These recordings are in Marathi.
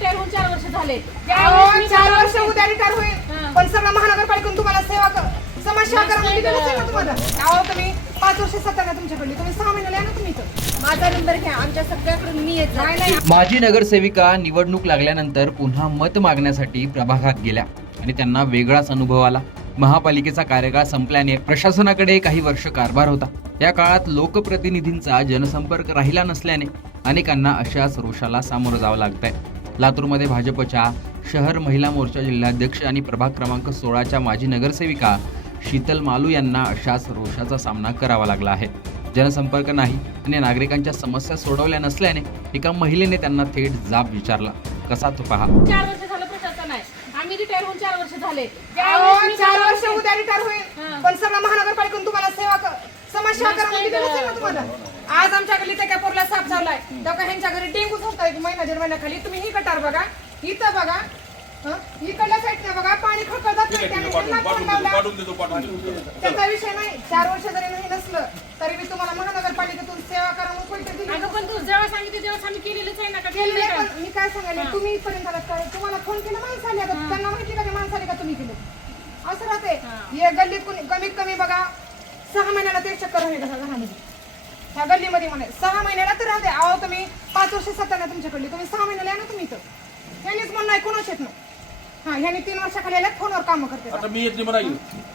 रिटायर होऊन चार वर्ष झाले. मी चार वर्ष उद्या रिटायर हा. होईल पण सगळं महानगरपालिकेतून तुम्हाला सेवा क- समाजसेवा नसतंय करायला दिलेलंच आहे ना का? तुम्हाला अहो तुम्ही पाच वर्ष सत्ता तुमच्याकडली. तुम्ही सहा महिन्याला या ना तुम्ही इथं. माझा नंबर घ्या. आमच्या सगळ्याकडून मी येत नाही नाही. माजी नगरसेविका निवडणूक लागल्यानंतर पुन्हा मत मागण्यासाठी प्रभागात गेल्या आणि त्यांना वेगळाच अनुभव आला. महापालिकेचा कार्यकाळ संपल्याने प्रशासनाकडे काही वर्ष कारभार होता. या काळात लोकप्रतिनिधींचा जनसंपर्क राहिला नसल्याने अनेकांना अशाच रोषाला सामोरं जावं लागतंय. लातूरमध्ये भाजपच्या शहर महिला मोर्चा जिल्हाध्यक्ष आणि प्रभाग क्रमांक सोळाच्या माजी नगरसेविका शीतल मालू यांना अशाच रोषाचा सामना करावा लागला आहे. जनसंपर्क नाही आणि नागरिकांच्या समस्या सोडवल्या नसल्याने एका महिलेने त्यांना थेट जाब विचारला. कसा तो पहा? चार वर्ष झालं प्रशासन आहे आम्ही रिटायर होऊन चार वर्ष झाले. अहो, ज्यावेळेस मी चार मला- वर्ष उद्या रिटायर. होईल. पण सगळं महानगरपालिकेतून तुम्हाला सेवा क- समाजसेवा करायला नसतंय दिलेलंच आहे ना का? तुम्हाला? आज आमच्या गल्ली त्या पोरला साप चावलाय. तेव्हा ह्यांच्या घरी डेंगू होता एक महिना दीड महिन्याखाली तुम्ही ही कटार बघा. इथं बघा. हं? इकडल्या साईडने बघा. पाणी खळखळतात नाही त्याने ह्यांना फोन लावला. पाठवून देतो पाठवून देतो. त्याचा विषय नाही. चार वर्ष जरी नाही नसलं तरी मी तुम्हाला महानगरपालिकेतून सेवा करा म्हणून पैसे दिले अगं पण तू जेव्हा सांगितलं तेव्हा आम्ही केलेलंच आहे ना का? केलेलं केलेलं आहे, आहे पण मी काय सांगायला? तुम्ही इथपर्यंत आलात काय तुम्हाला फोन केला माणसं आली आता त्यांना माहिती का ते माणसं आली का तुम्ही केलं असं राहते हे गल्लीत कुणी कमीत कमी बघा सहा महिन्याला ते चक्कर होईल का घरामध्ये? ह्या गल्लीमध्ये म्हणे सहा महिन्याला तर राहते अहो तुम्ही पाच वर्ष सत्ताना तुमच्याकडली. तुम्ही सहा महिन्याला या ना तुम्ही इथं. ह्यानीच म्हणलं ऐकूनच येत ना हा ह्यानी तीन वर्षाखाली आल्यात फोनवर काम करते. आता मी येतली म्हणा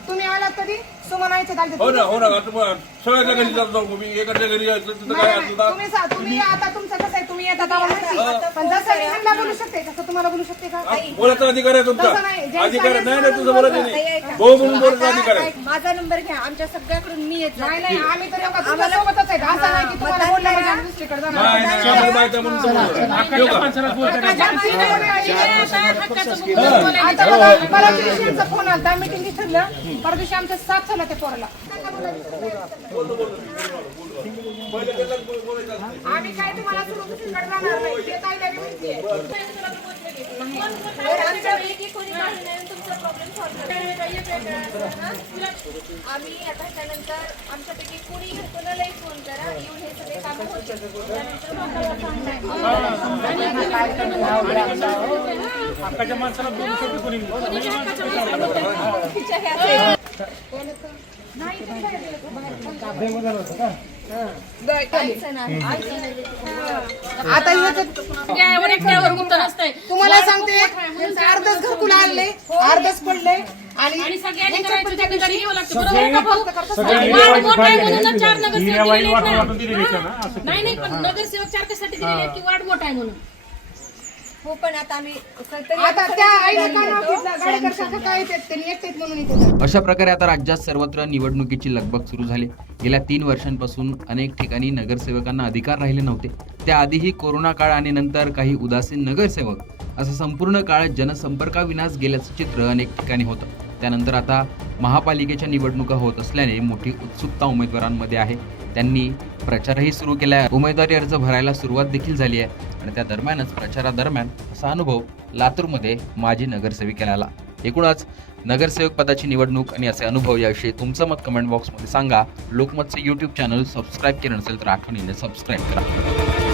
तुम्ही आलात कधी सुमनायचे दालते हो ना हो ना आता मग सगळ्याच्या घरी जात जाऊ मी. एकाच्या घरी यायचं तिथं काय नाही, असेल नाही, तुम्ही सा- तुम्ही आता तुमचं कसं आहे तुम्ही येतात आम्हाला माहिती. पण जसं मी ह्यांना बोलू शकते तसं तुम्हाला बोलू शकते का? बोलायचा अधिकार आहे तसं तुमचा नाही, ज्यांचा अधिकार आहे. नाही नाही तुझं बोलतो, बोलायचं ताई, नाही. ऐका. भाऊ म्हणून बोलायचा अधिकार आहे. माझा नंबर घ्या आमच्या सगळ्याकडून मी येत नाही नाही आम्ही तर एवढा तुमच्या सोबतच आहे. असं नाही की तुम्हाला बोललं म्हणजे आम्ही दुसरीकडे जाणार. नाही नाही आम्हाला माहिती आहे म्हणून समजलं. येऊ का? आता बघा, मला दिवशीचा फोन आला मीटिंग ठरलं. परवा दिवशी आमच्या साथ झाला त्या पोराला. आम्ही काय तुम्हाला ते. आम्ही आता त्यानंतर आमच्यापैकी कोणी कोणालाही फोन करा. येऊन हे सगळे कामं आता ह्याचं त्यावर एकट्यावर गुंतन असतंय तुम्हाला सांगते अर्धच घरकुल आणले अर्धच पडले आणि. नाही नाही पण नगरसेवक चार कशासाठी दिलेले की वाढ मोठा आहे म्हणून? हो पण आता आम्ही आता त्या आईला काय नाव घेतलं गाडेकर काका काय येतात त्यांनी एकटेच म्हणून येतात अशा प्रकारे आता राज्यात सर्वत्र निवडणुकीची लगबग सुरू झाली. गेल्या तीन वर्षांपासून अनेक ठिकाणी नगरसेवकांना अधिकार राहिले नव्हते. त्याआधीही कोरोना काळ आणि नंतर काही उदासीन नगरसेवक असं संपूर्ण काळ जनसंपर्काविनाच गेल्याचं चित्र अनेक ठिकाणी होतं. त्यानंतर आता महापालिकेच्या निवडणुका होत असल्याने मोठी उत्सुकता उमेदवारांमध्ये आहे. त्यांनी प्रचारही सुरू केला आहे उमेदवारी अर्ज भरायला सुरुवात देखील झाली आहे. आणि त्या दरम्यानच प्रचारादरम्यान असा अनुभव लातूरमध्ये माजी नगरसेविकेला आला. एकूणच नगरसेवक पदाची निवडणूक आणि असे अनुभव याविषयी तुमचं मत कमेंट बॉक्समध्ये सांगा. लोकमतचे यूट्यूब चॅनल सबस्क्राईब केलं नसेल तर आठवणीने सबस्क्राईब करा.